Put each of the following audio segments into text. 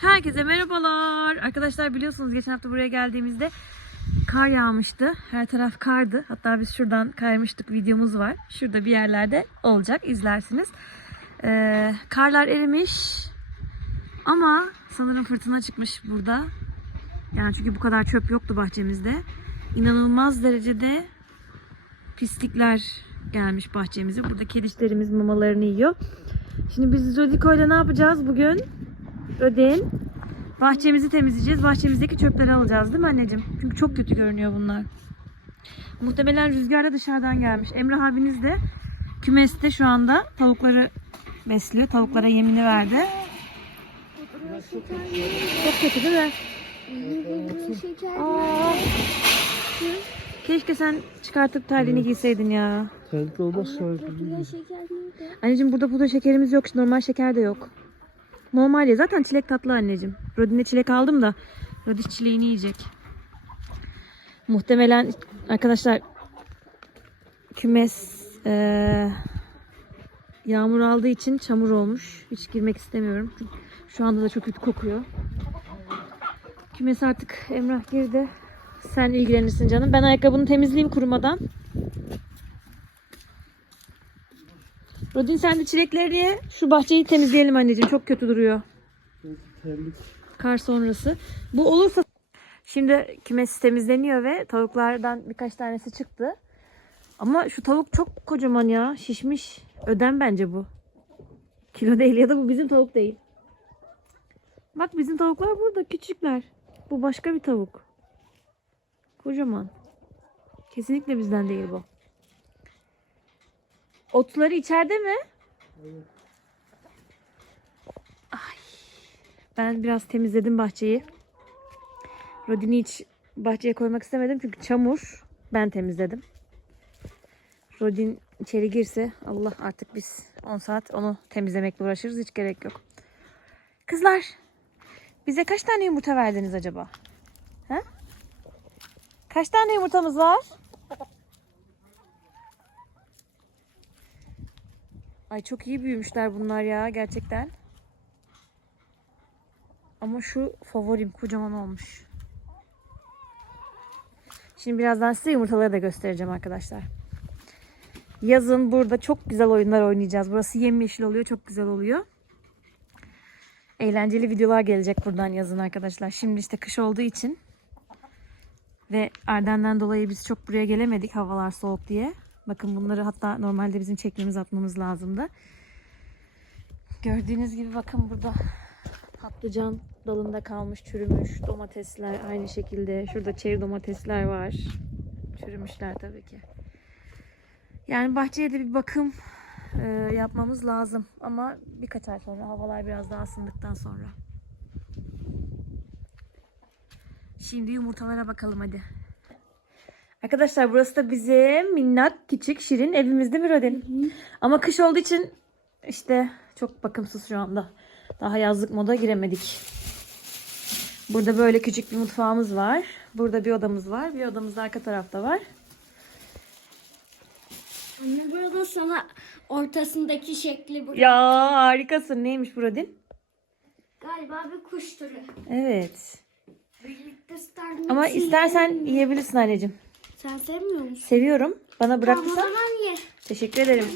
Herkese merhabalar. Arkadaşlar biliyorsunuz geçen hafta buraya geldiğimizde kar yağmıştı. Her taraf kardı. Hatta biz şuradan kaymıştık. Videomuz var. Şurada bir yerlerde olacak. izlersiniz. Ee, karlar erimiş. Ama sanırım fırtına çıkmış burada. Yani çünkü bu kadar çöp yoktu bahçemizde. İnanılmaz derecede pislikler gelmiş bahçemize. Burada kedişlerimiz mamalarını yiyor. Şimdi biz Zodiko ile ne yapacağız bugün? Ödeyin. Bahçemizi temizleyeceğiz. Bahçemizdeki çöpleri alacağız değil mi anneciğim? Çünkü çok kötü görünüyor bunlar. Muhtemelen rüzgar da dışarıdan gelmiş. Emrah abiniz de kümeste şu anda tavukları besliyor. Tavuklara yemini verdi. Çok kötü değil mi? Aa. Keşke sen çıkartıp terliğini giyseydin ya. Terlik olmazsa Anneciğim burada pudra şekerimiz yok. Normal şeker de yok. Normal ya. Zaten çilek tatlı anneciğim. Rodin'e çilek aldım da Rodi çileğini yiyecek. Muhtemelen arkadaşlar kümes eee, yağmur aldığı için çamur olmuş. Hiç girmek istemiyorum. Şu anda da çok kötü kokuyor. Kümes artık Emrah girdi. Sen ilgilenirsin canım. Ben ayakkabını temizleyeyim kurumadan. Rodin sen de çilekleri. Şu bahçeyi temizleyelim anneciğim. Çok kötü duruyor. terlik. Kar sonrası. Bu olursa şimdi kümes temizleniyor ve tavuklardan birkaç tanesi çıktı. Ama şu tavuk çok kocaman ya. Şişmiş. Ödem bence bu. Kilo değil ya da bu bizim tavuk değil. Bak bizim tavuklar burada küçükler. Bu başka bir tavuk. Kocaman. Kesinlikle bizden değil bu. Otları içeride mi? Ay. Ben biraz temizledim bahçeyi. Rodin'i hiç bahçeye koymak istemedim çünkü çamur. Ben temizledim. Rodin içeri girse Allah artık biz 10 saat onu temizlemekle uğraşırız. Hiç gerek yok. Kızlar bize kaç tane yumurta verdiniz acaba? Ha? Kaç tane yumurtamız var? Ay çok iyi büyümüşler bunlar ya gerçekten. Ama şu favorim kocaman olmuş. Şimdi birazdan size yumurtaları da göstereceğim arkadaşlar. Yazın burada çok güzel oyunlar oynayacağız. Burası yemyeşil oluyor. Çok güzel oluyor. Eğlenceli videolar gelecek buradan yazın arkadaşlar. Şimdi işte kış olduğu için ve Arden'den dolayı biz çok buraya gelemedik havalar soğuk diye. Bakın bunları hatta normalde bizim çekmemiz atmamız lazımdı. Gördüğünüz gibi bakın burada patlıcan dalında kalmış çürümüş domatesler aynı şekilde. Şurada çeri domatesler var. Çürümüşler tabii ki. Yani bahçeye de bir bakım e, yapmamız lazım. Ama birkaç ay sonra havalar biraz daha ısındıktan sonra. Şimdi yumurtalara bakalım hadi. Arkadaşlar burası da bizim minnak küçük şirin evimiz değil mi Rodin? Ama kış olduğu için işte çok bakımsız şu anda. Daha yazlık moda giremedik. Burada böyle küçük bir mutfağımız var. Burada bir odamız var. Bir odamız da arka tarafta var. Anne burada sana ortasındaki şekli bu. Ya harikasın. Neymiş bu Rodin? Galiba bir kuş türü. Evet. Birlikte. Ama istersen yiyebilirsin anneciğim. Sen sevmiyor musun? Seviyorum. Bana Tamam o bıraktıysan zaman ye. teşekkür ederim.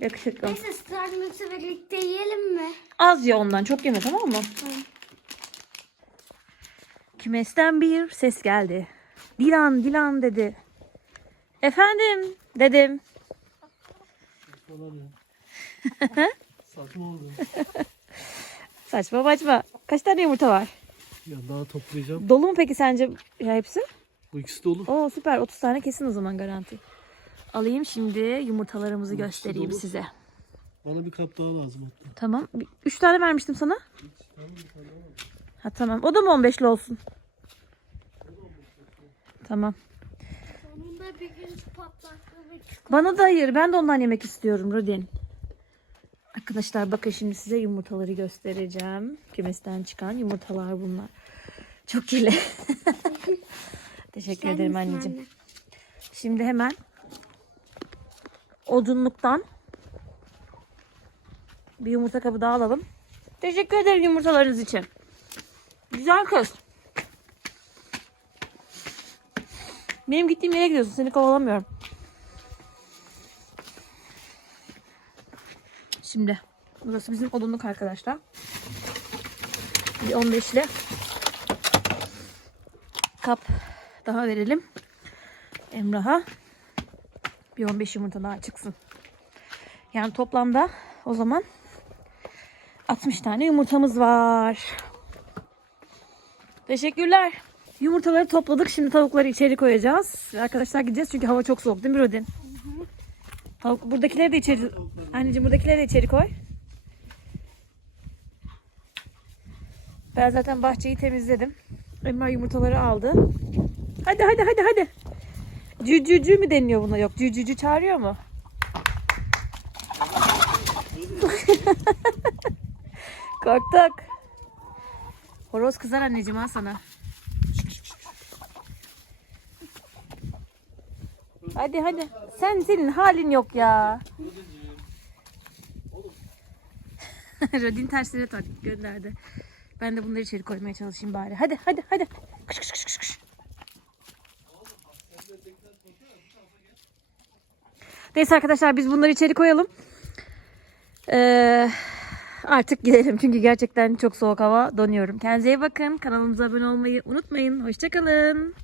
Yakışıklı. Neyse Starbucks'ı birlikte yiyelim mi? Az ye ondan. Çok yeme tamam mı? Tamam. Kümesten bir ses geldi. Dilan, Dilan dedi. Efendim dedim. Ya. Saçma oldu. Saçma baçma. Kaç tane yumurta var? Ya daha toplayacağım. Dolu mu peki sence ya hepsi? Bu ikisi dolu. Oo süper 30 tane kesin o zaman garanti. Alayım şimdi yumurtalarımızı ikisi göstereyim dolu. size. Bana bir kap daha lazım hatta. Tamam. 3 tane vermiştim sana. Ha tamam. O da mı 15'li olsun? Tamam. Bana da hayır. Ben de ondan yemek istiyorum Rodin. Arkadaşlar bakın şimdi size yumurtaları göstereceğim. Kümesten çıkan yumurtalar bunlar. Çok kirli. Teşekkür ederim anneciğim. anne? Şimdi hemen odunluktan bir yumurta kabı daha alalım. Teşekkür ederim yumurtalarınız için. Güzel kız. Benim gittiğim yere gidiyorsun. Seni kovalamıyorum. Şimdi burası bizim odunluk arkadaşlar. Bir 15'li kap daha verelim. Emrah'a bir 15 yumurta daha çıksın. Yani toplamda o zaman 60 tane yumurtamız var. Teşekkürler. Yumurtaları topladık. Şimdi tavukları içeri koyacağız. Arkadaşlar gideceğiz çünkü hava çok soğuk değil mi Rodin? Tavuk, buradakileri de içeri... Anneciğim buradakileri de içeri koy. Ben zaten bahçeyi temizledim. Emrah yumurtaları aldı. Hadi hadi hadi hadi. Cücücü mü deniyor buna? Yok cücücü çağırıyor mu? Korktuk. Horoz kızar anneciğim ha sana. Hadi hadi. Sen senin halin yok ya. Rodin tersine tak gönderdi. Ben de bunları içeri koymaya çalışayım bari. Hadi hadi hadi. Kış kış kış kış. Neyse arkadaşlar biz bunları içeri koyalım. Ee, artık gidelim çünkü gerçekten çok soğuk hava donuyorum. Kendinize iyi bakın. Kanalımıza abone olmayı unutmayın. Hoşçakalın.